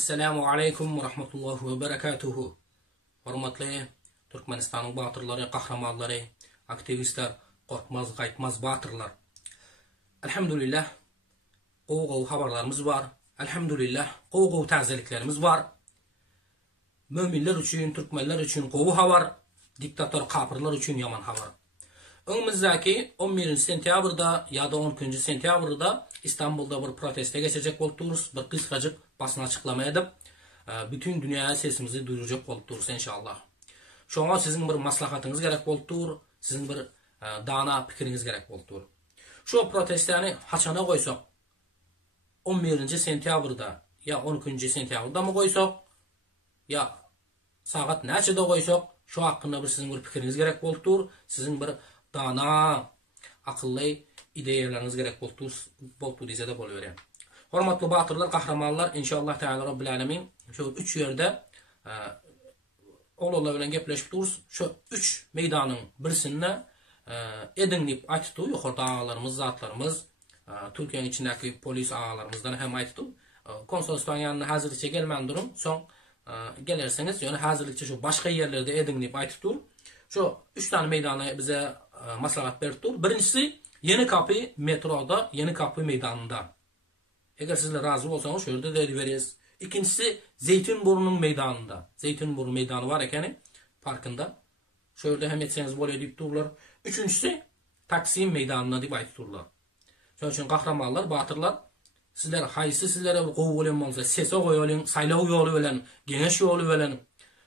Assalamu alaikum wa rahmatullahi wa barakatuhu. Hormatly Türkmenistan'ın batırları, kahramanları, aktivistler, korkmaz, qaytmaz batırlar. Elhamdülillah, qoğu haberlarımız var. Elhamdülillah, qoğu tazeliklerimiz var. Müminler üçün, Türkmenler üçün qoğu haber, diktatör kapırlar üçün yaman haber. Önümüzdeki 11 sentyabrda ya da 12 sentyabrda İstanbul'da bir proteste geçecek oluruz. Bir kıskacık basın açıklama edip bütün dünyaya sesimizi duyuracak oluruz inşallah. Şu an sizin bir maslahatınız gerek olur. Sizin bir dana fikriniz gerek olur. Şu protestlerini haçana koysak 11 sentyabrda ya 12 sentyabrda mı koysak ya saat neçede koysak şu hakkında bir sizin bir fikriniz gerek olur. Sizin bir dana akıllı ideyalarınız gerek boltu diye de boluyor. Hormatly batırlar, kahramanlar inşallah Teala Rabbil Alamin şu 3 yerde oğlanlar bilen gepleşip dururuz. Şu 3 meydanın birisinde edinlip aytıtı yukarıda ağalarımız, zatlarımız, Türkiye'nin içindeki polis ağalarımızdan hem aytıtı. Konsolosluğun yanına hazırlıkça gelmen durum. Son gelirseniz yani hazırlıkça şu başka yerlerde edinlip aytıtı. Şu 3 tane meydanı bize maslahat berip dur. Birincisi Yenikapı metroda, Yenikapı meydanında. Eğer sizler razı olsanız şöyle de veririz. İkincisi Zeytinburnu'nun meydanında. Zeytinburnu meydanı var ekeni parkında. Şöyle hem etseniz böyle deyip dururlar. Üçüncüsü Taksim meydanına deyip ayıp dururlar. Şunun için kahramanlar, batırlar. Sizler haysi sizlere bir qoğu olan olsa sese koyalım, saylağı yolu veren, geniş yolu veren.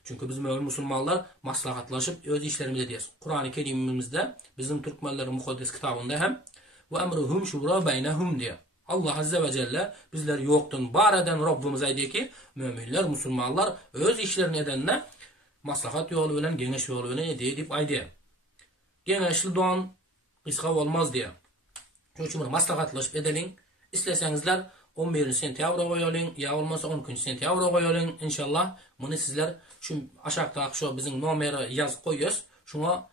Çünkü biz Müslümanlar maslahatlaşıp öz işlerimize diyoruz. Kur'an-ı Kerim'imizde bizim Türkmenlerin mukaddes kitabında hem ve emruhum şura beynehum diyor. Allah Azze ve Celle bizler yoktan var eden Rabbimiz aydiyor ki müminler, Müslümanlar öz işlerini edenle maslahat yolu veren, geniş yolu veren ediyor deyip aydiyor. Genişli doğan kıska olmaz diyor. Çünkü maslahatlaşıp edelim. İstesenizler 11 sentyabra koyalım ya olmazsa 12 sentyabra koyalım inşallah. Bunu sizler şu aşağıda şu bizim numara yazıp koyuyoruz. Şuna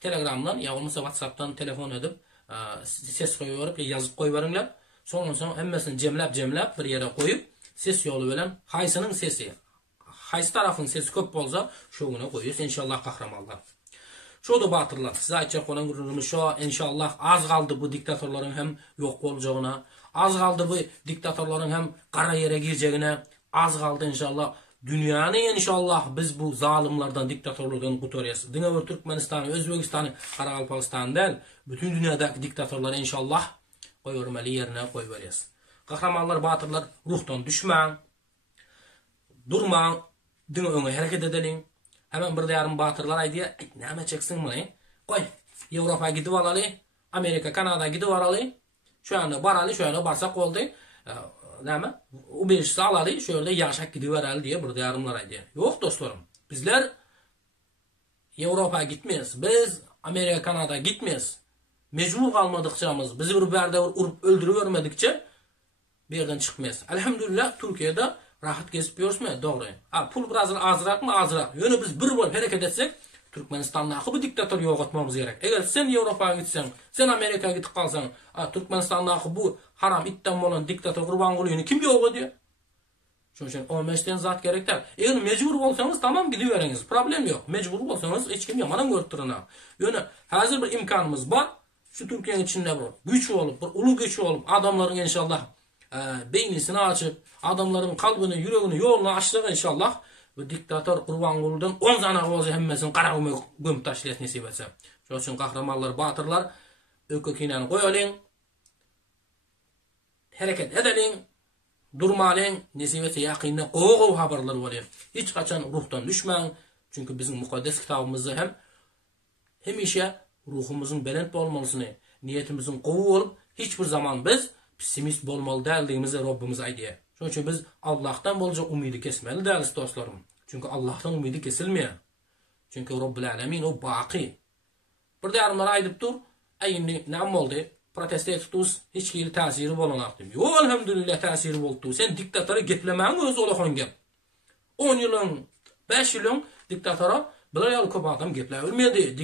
Telegram'dan ya olmazsa WhatsApp'tan telefon edip ses koyup yazıp koyuveringler. Sonra hemmesini cemlep bir yere koyup ses yolu veren haysının sesi. Haysi tarafın sesi köp olsa şuna koyuyoruz inşallah kahramanlar. Şu da batırlar. Size aytacak olan gururumuz şu inşallah az kaldı bu diktatörlerin hem yok olacağına. Az kaldı bu diktatörlerin hem kara yere gireceğine. Az kaldı inşallah. Dünyanı inşallah biz bu zalimlerden, diktatörlerden kurtaracağız. Dünya Türkmenistan'ı, Özbekistan'ı, Karakalpakistan'ı değil. Bütün dünyadaki diktatörleri inşallah koyurmalı yerine koyvereceğiz. Kahramanlar, batırlar ruhtan düşmeyin. Durmayın. Dünya öne hareket edelim. Hemen bir de yarım batırlar aydiye. Ne yapacaksin bunu? Koy. Avrupa'ya gidip alalı. Amerika, Kanada gidip alalı. Şu anda baralı, şu anda barsak oldu. Näme? O beşisi alalı, şöyle yaşak gidiveral diye burada yarımlar aydiye. Yok dostlarım. Bizler Avrupa'ya gitmeyiz. Biz Amerika, Kanada gitmeyiz. Mecbur kalmadıkçamız, bizi bir berde urup öldürüvermedikçe bir yerden çıkmayız. Elhamdülillah Türkiye'de rahat gezip yiyoruz mu? Doğru. Pul biraz azırak mı? Azırak. Yani biz bir bol hareket etsek Türkmenistan'da bu diktatör yok etmemiz gerek. Eğer sen Avrupa'ya gitsen, sen Amerika'ya gidip kalsan, Türkmenistan'da bu haram itten olan diktatör kurban oluyor. Kim yok ediyor? Şunun için 15'ten zat gerekler. Eğer mecbur olsanız tamam gidiveriniz. Problem yok. Mecbur olsanız hiç kim yamanın görüntürüne. Yani hazır bir imkanımız var. Şu Türkiye'nin içinde bir güç olup, bir ulu güç olup adamların inşallah beynisini açıp, adamların kalbini, yüreğini, yolunu açtığı inşallah bu diktatör kurban olurdan 10 tane oğazı hemmesini karağımı gömüp taşlayat nesip etse. Şunun için kahramanlar, batırlar ökökinen koyalım, hareket edelim, durmalın, nesip etse yakinle qoğu haberler oluyor. Hiç kaçan ruhtan düşmeyin. Çünkü bizim mukaddes kitabımızda hem işe ruhumuzun belent olmalısını, niyetimizin qoğu olup, hiçbir zaman biz pessimist bolmalı değildiğimizi Rabbimiz aydiye. Şunun için biz Allah'tan bolca umidi kesmeli değiliz dostlarım. Çünkü Allah'tan umidi kesilmiyor. Çünkü Rabbul Alamin o baki. Bir de yarımlar aydıp dur. Ayinni ne oldu? Protesto etutuz hiç geri tasiri bolanak demiyor. Yo elhamdülillah tasiri boldu. Sen diktatörü getlemeğin öz olakon gel. 10 yılın, 5 yılın diktatöre bir yıl köp adam getleyebilmedi.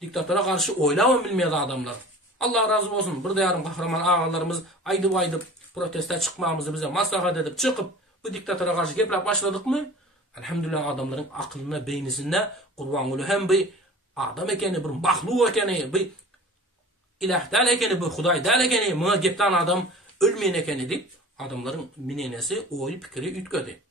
Diktatöre karşı oylama bilmedi adamlar. Allah razı olsun. Bir de yarım kahraman ağalarımız aydıp proteste çıkmamızı bize maslahat edip çıkıp bu diktatora karşı geplep başladık mı? Elhamdülillah adamların aklına, beynisinde Gurbangulu hem bir adam ekeni, bir mahluk ekeni, bir ilah dal ekeni, bir Huday dal ekeni, mı gepten adam ölmeyen ekeni deyip adamların minenesi oy fikri ütkedi.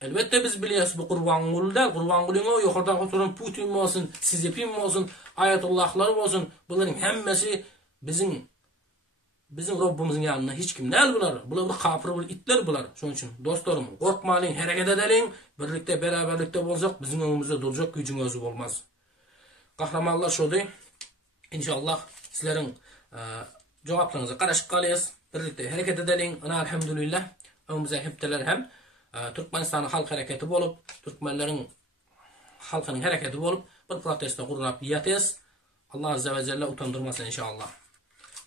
Elbette biz biliyoruz bu Gurbangulu değil. Gurbangulu'nun o yukarıdan oturan Putin mi olsun, Xi Jinping mi olsun, Ayatullahlar olsun, bunların hemmesi bizim Rabbimizin yanına hiç kim değil bular. Bular bir kafir, bir itler bular. Şunun için dostlarım, korkmayın, hareket edelim. Birlikte, beraberlikte olacak, bizim önümüzde duracak gücün özü olmaz. Kahramanlar şudu. İnşallah sizlerin cevaplarınıza karışık kalıyız. Birlikte hareket edelim. Ana elhamdülillah. Önümüze hepteler hem Türkmenistan'ın halk hareketi bolup, Türkmenlerin halkının hareketi bolup, bir protesto kurup yatız. Allah azze ve celle utandırmasın inşallah.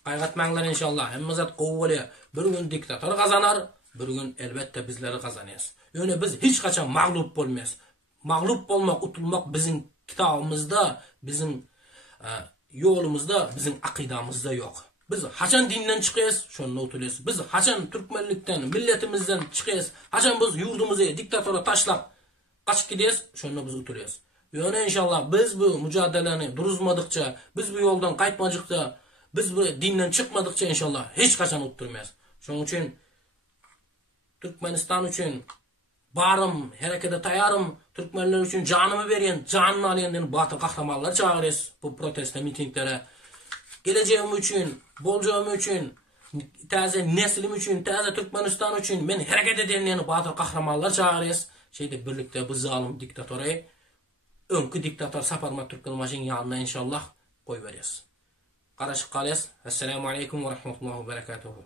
Qaygatmanglar inşallah. Hemmizat qowwali. Bir gün diktator kazanar, bir gün elbette bizleri kazanıyız. Yani biz hiç kaçan mağlup olmayız. Mağlup olmak, utulmak bizim kitabımızda, bizim yolumuzda, bizim akidamızda yok. Biz haçan dinden çıkıyız, şonunla utuluyoruz. Biz haçan Türkmenlikten, milletimizden çıkıyız. Haçan biz yurdumuzu diktatora taşlap kaçıp gidiyoruz, şonunla biz utuluyoruz. Yani inşallah biz bu mücadeleni duruzmadıkça, biz bu yoldan kaytmadıkça, biz bu dinden çıkmadıkça inşallah hiç kaçan utturmayız. Şunun için Türkmenistan için barım, harekete tayarım, Türkmenler için canımı verin, canını alayım diye batı kahramanlar çağırırız bu protesto mitinglere. Geleceğim için, bolcağım için, taze neslim için, taze Türkmenistan için men hareket edenlerini batı kahramanlar çağırırız. Şeyde birlikte bu zalim diktatörü, önkü diktatör Saparma Türkmenbaşı'nın yanına inşallah koy veririz. Karışık kalıyız. Esselamu aleyküm ve rahmetullahi ve berekatuhu.